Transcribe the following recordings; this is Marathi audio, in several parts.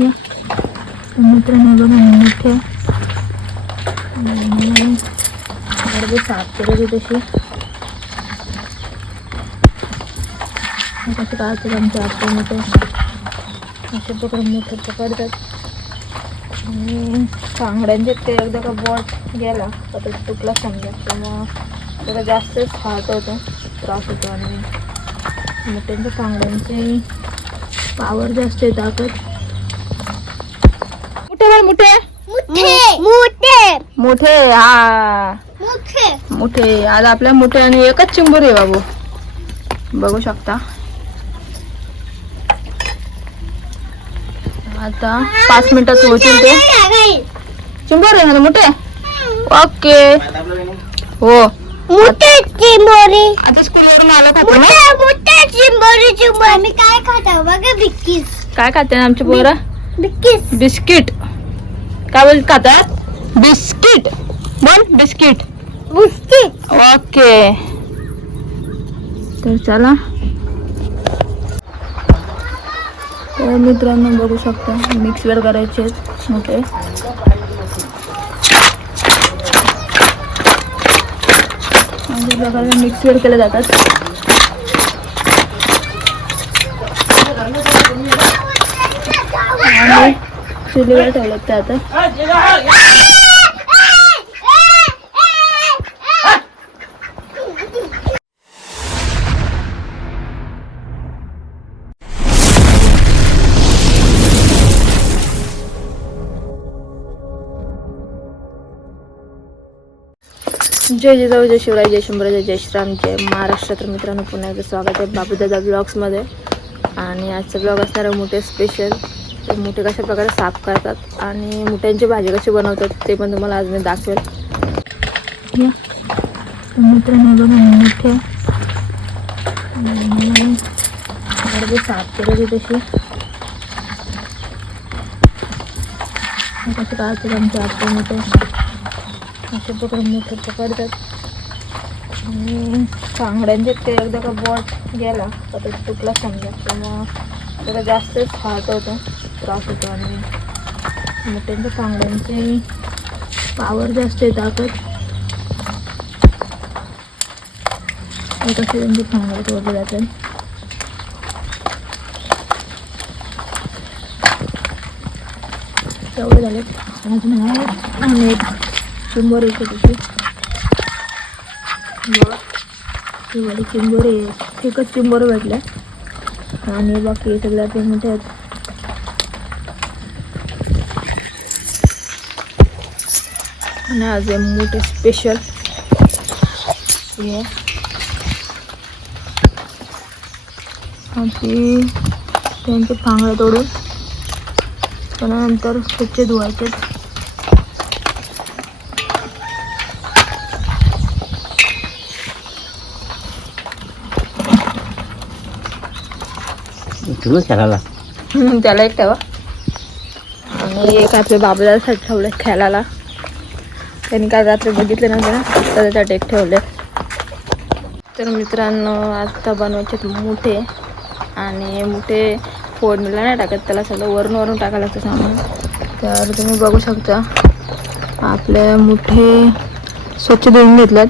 या मित्रांनो बघा मोठे अर्धे साफ करत आहे तशी कसं काढतात आमच्या आजच्या मोठे अशा प्रकारे मोठे पकडतात. आणि चांगड्यांचे ते एकदा का बॉट गेला तर तो तुटला समजा किंवा त्याला जास्तच हात होतो त्रास होतो. आणि मोठ्यांच्या चांगड्यांची पावर जास्त आहे ताकद. मोठे मोठे मोठे मोठे हा मोठे आज आपल्या मोठे आणि एकच चिंबोरी आहे बाबू बघू शकता. आता 5 मिनिटात होतील ते चिंबोरी आहे ना मोठे. ओके हो मोठे चिंबोरी. आता स्कूलवरून आलं खातो ना मोठे चिंबोरी चिंबोरी काय खाता बघा बिस्किट काय खाते ना आमची पोरं बिस्किट बिस्किट काय बोल खातात बिस्किट बोल बिस्किट बिस्किट ओके. तर चला तर मित्रांनो बघू शकता मिक्सर करायचे मोठे. अशा प्रकारे मिक्सर केले जातात. आणि चुलीवर ठेवलं ते आता जय जिजाऊ जय शिवराय जय शंभर जय श्रीराम जय महाराष्ट्र. तर मित्रांनो पुन्हा एकदा स्वागत आहे बाबूदादा ब्लॉग्समध्ये. आणि आजचा ब्लॉग असणार आहे मोठे स्पेशल. ते मोठे कशा प्रकारे साफ करतात आणि मोठ्यांची भाजी कशी बनवतात ते पण तुम्हाला आज मी दाखवेल. या मित्रांनो बघा मोठे अर्धे साफ करत आहे तशी कसं काढतात आमच्या आजच्या मोठे अशा प्रकारे मोठे पकडतात. आणि चांगड्यांचे ते एकदा का बॉट गेला तर तो तुटला समजा किंवा त्याला जास्तच हात होतो त्रास होतो. आणि मोठ्यांच्या चांगड्यांची पावर जास्त आहे ताकद. कसे त्यांचे चांगले तोडले जातात. तेवढे झाले अजून एक चिंबोरी छोटीशी बघा चिंबोरी एकच चिंबोरी भेटल्या. आणि बाकी सगळ्या ते मोठे आहेत. आणि आज मोठे स्पेशल हे आधी त्यांचे फांगड्या तोडून त्यानंतर स्वच्छ धुवायचे. त्याला एक ठेवा आणि एक आपल्या बाबूदासाठी ठेवले खेळायला. त्यांनी काल रात्री बघितले नव्हते ना तर त्याच्यासाठी एक ठेवले. तर मित्रांनो आता बनवायचे मोठे. आणि मोठे फोडणीला नाही टाकत त्याला सगळं वरून टाकायला लागतं सामान. तर तुम्ही बघू शकता आपले मोठे स्वच्छ धुवून घेतल्यात.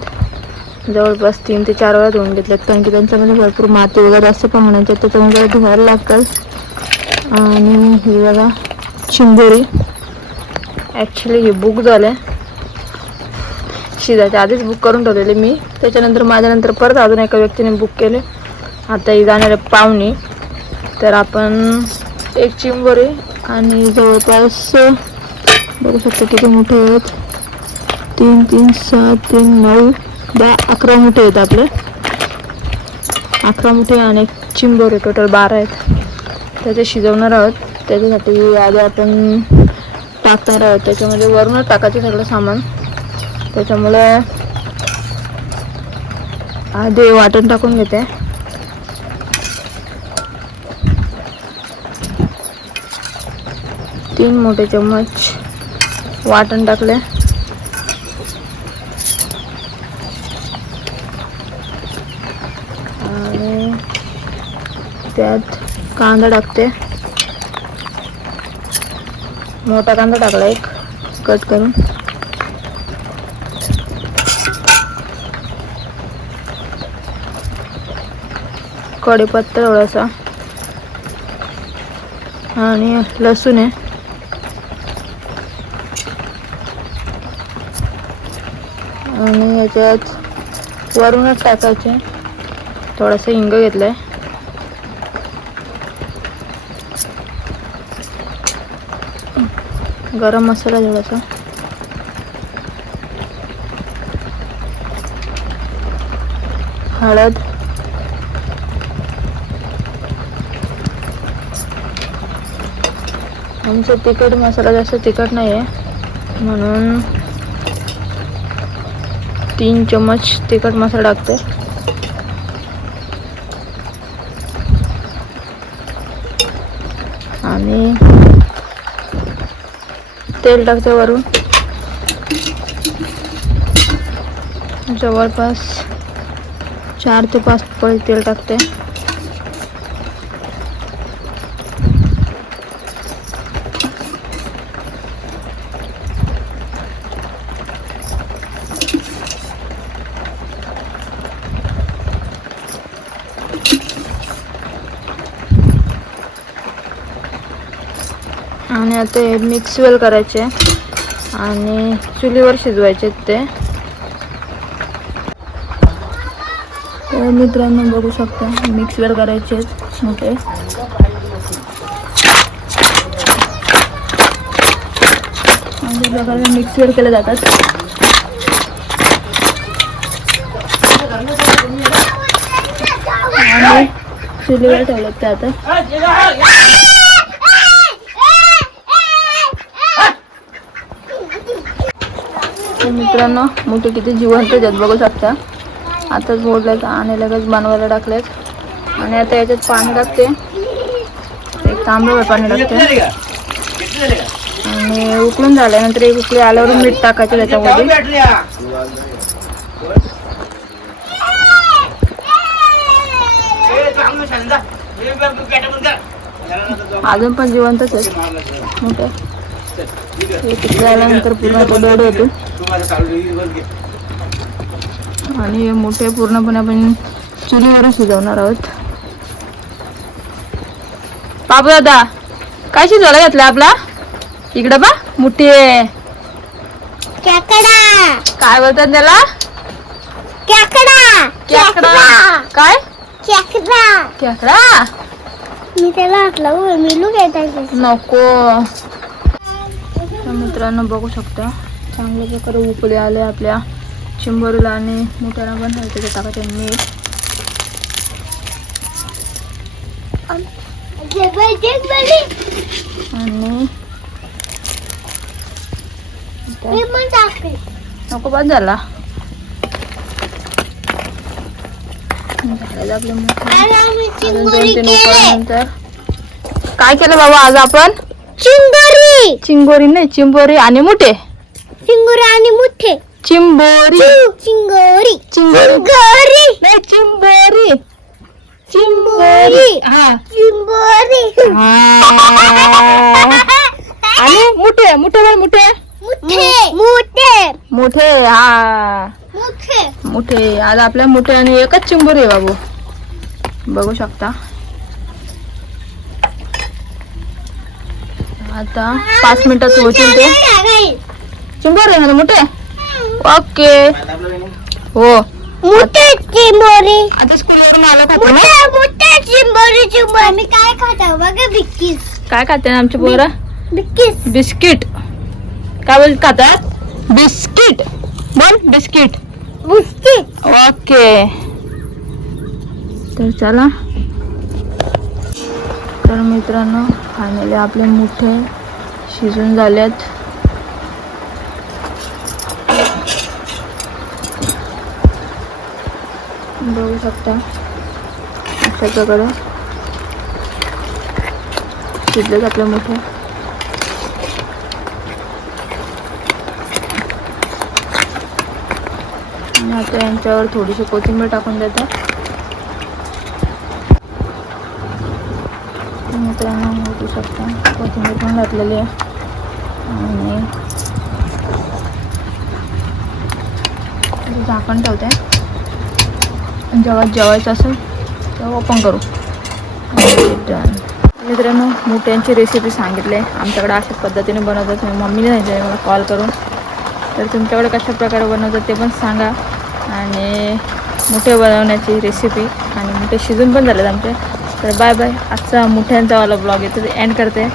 जवळपास 3 ते 4 वेळा धुवून घेतल्यात कारण की त्यांच्यामध्ये भरपूर माती वगैरे असं पाहुण्याचं त्याच्यामध्ये धुवायला लागतात. आणि ही बघा चिंबोरी ॲक्च्युली हे बुक झालं आहे शिजायच्या आधीच बुक करून ठेवलेले मी. त्याच्यानंतर माझ्यानंतर परत अजून एका व्यक्तीने बुक केले. आता ही जाणार आहे पाहुणे. तर आपण एक चिंबोरी आणि जवळपास बघू शकता किती मोठे आहेत 3 3 7 3 9 10 11 मुठे आहेत आपले. 11 मुठे आणि चिंबोरी टोटल 12 आहेत. त्याचे शिजवणार आहोत. त्याच्यासाठी आधी आपण टाकणार आहोत त्याच्यामध्ये वरूनच टाकायचं सगळं सामान. त्याच्यामुळे आधी वाटण टाकून घेते. तीन मोठे चम्मच वाटण टाकले. आणि त्यात कांदा टाकते. मोठा कांदा टाकला एक कट करून. कढीपत्ता थोडासा आणि लसूण आहे. आणि याच्यात वरूनच टाकायचे. थोडासा हिंग घेतलाय. गरम मसाला थोडासा. हळद. आमचं तिखट मसाला जास्त तिखट नाही आहे म्हणून 3 चम्मच तिखट मसाला टाकते. आणि तेल टाकते वरून. जवळपास 4 ते 5 पळी तेल टाकते. आणि आता हे मिक्स वेल करायचे आणि चुलीवर शिजवायचे ते. तर मित्रांनो बघू शकता मिक्स वेल करायचे मोठे. अशा प्रकारे मिक्स वेल केले जातात. आणि चुलीवर ठेवलं ते आता. मित्रांनो मोठे किती जिवंत आहेत बघू शकता. आताच बोललेत आणि लगेच बनवायला टाकलेत. आणि आता याच्यात पाणी टाकते. एक तांबडं पाणी टाकते. आणि उकळून झाल्यानंतर एक उकळी आल्यावर मीठ टाकायचं त्याच्यामध्ये. अजून पण जिवंतच आहेत मोठे. झाल्यानंतर पूर्ण दोड होतो. आणि हे मोठे पूर्णपणे आपण चुलीवर शिजवणार आहोत. बाबू दादा काय शिजवायला घातलं आपला? इकडं बा मोठी खेकडा. काय बोलतात त्याला? खेकडा. खेकडा. काय खेकडा. खेकडा? मी त्याला हातला मिलू घ्यायचा नको. मित्रांनो बघू शकता चांगल्या प्रकारे उकळी आले आपल्या चिंबोरीला. आणि मोठ्याला पण त्याच्यात टाकायचं मीठ. आणि नको बाद झाला. नंतर काय केलं बाबा आज आपण? चिंगोरी. चिंगोरी नाही चिंबोरी आणि मुठे. चिंगोरी आणि मुठे. चिंबोरी. चिंगोरी. चिंगोरी नाही चिंबोरी. चिंबोरी. हा चिंबोरी. आणि मुठे. मुठे बोल मुठे. मुठे. मुठे. मुठे. हा मुठे. मुठे. आज आपल्या मुठे आणि एकच चिंबोरी आहे बाबू बघू शकता. आता 5 मिनिटात होतील ते. चिंबोरी आहे ना मोठे. ओके हो मोठे चिंबोरी. आता स्कूलवरून आलं खातो ना. मोठे चिंबोरी. चिंबोरी. मी काय खाता बघा बिस्किट. काय खाते ना आमची पोरं? बिस्किट. बिस्किट. काय बोल खातात? बिस्किट बोल. बिस्किट. बिस्किट. ओके तर चला. तर मित्रांनो फायनली आपले मुठे शिजून झालेत. बघू शकता अशा प्रकारे शिजलेत आपले मुठे. आणि आता यांच्यावर थोडीशी कोथिंबीर टाकून देतो. मित्रांनो बघू शकता कोथिंबीर पण घातलेली आहे. आणि झाकण ठेवते. जेव्हा जेवायचं असेल तेव्हा ओपन करू. मित्रांनो, मोठ्यांची रेसिपी सांगितले. आमच्याकडे अशाच पद्धतीने बनवतात. मी मम्मीने सांगितले मला कॉल करून. तर तुमच्याकडे कशा प्रकारे बनवतात ते पण सांगा. आणि मोठे बनवण्याची रेसिपी आणि मोठे शिजून पण झालेत आमचे. तर बाय बाय. आजचा मोठ्यांचा वाला ब्लॉग येतो ते एंड करते.